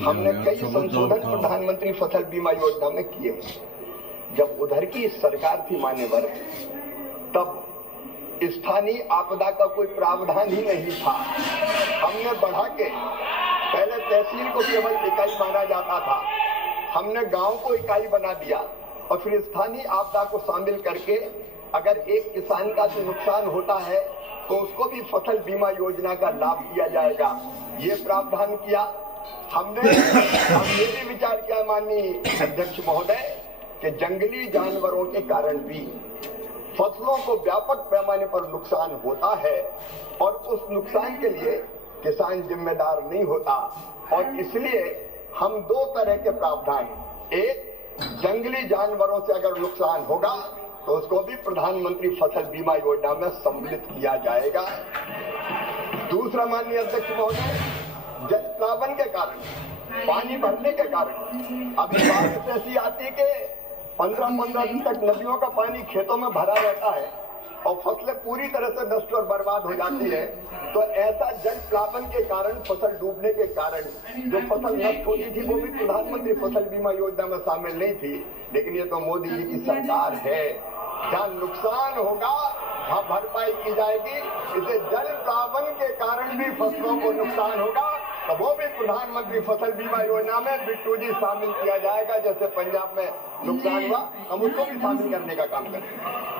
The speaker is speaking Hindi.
हमने कई संशोधन प्रधानमंत्री फसल बीमा योजना में किए। जब उधर की सरकार थी मान्यवर, तब स्थानीय आपदा का कोई प्रावधान ही नहीं था। हमने बढ़ा के, पहले तहसील को केवल इकाई माना जाता था, हमने गांव को इकाई बना दिया और फिर स्थानीय आपदा को शामिल करके अगर एक किसान का जो नुकसान होता है तो उसको भी फसल बीमा योजना का लाभ दिया जाएगा, ये प्रावधान किया हमने। हम ये भी विचार किया माननीय अध्यक्ष महोदय कि जंगली जानवरों के कारण भी फसलों को व्यापक पैमाने पर नुकसान होता है और उस नुकसान के लिए किसान जिम्मेदार नहीं होता, और इसलिए हम दो तरह के प्रावधान, एक जंगली जानवरों से अगर नुकसान होगा तो उसको भी प्रधानमंत्री फसल बीमा योजना में सम्मिलित किया जाएगा। दूसरा माननीय अध्यक्ष महोदय, जल प्लावन के कारण, पानी भरने के कारण अभी बारिश ऐसी आती है कि 15-15 दिन तक नदियों का पानी खेतों में भरा रहता है और फसलें पूरी तरह से नष्ट और बर्बाद हो जाती है। तो ऐसा जल प्लावन के कारण, फसल डूबने के कारण जो फसल नष्ट होती थी वो भी प्रधानमंत्री फसल बीमा योजना में शामिल नहीं थी। लेकिन ये तो मोदी जी की सरकार है, जहाँ नुकसान होगा वहाँ भरपाई की जाएगी। इसे जल प्लावन के कारण भी फसलों को नुकसान होगा तो वो भी प्रधानमंत्री फसल बीमा योजना में बिट्टू जी शामिल किया जाएगा। जैसे पंजाब में नुकसान हुआ, हम उसको भी शामिल करने का काम करेंगे।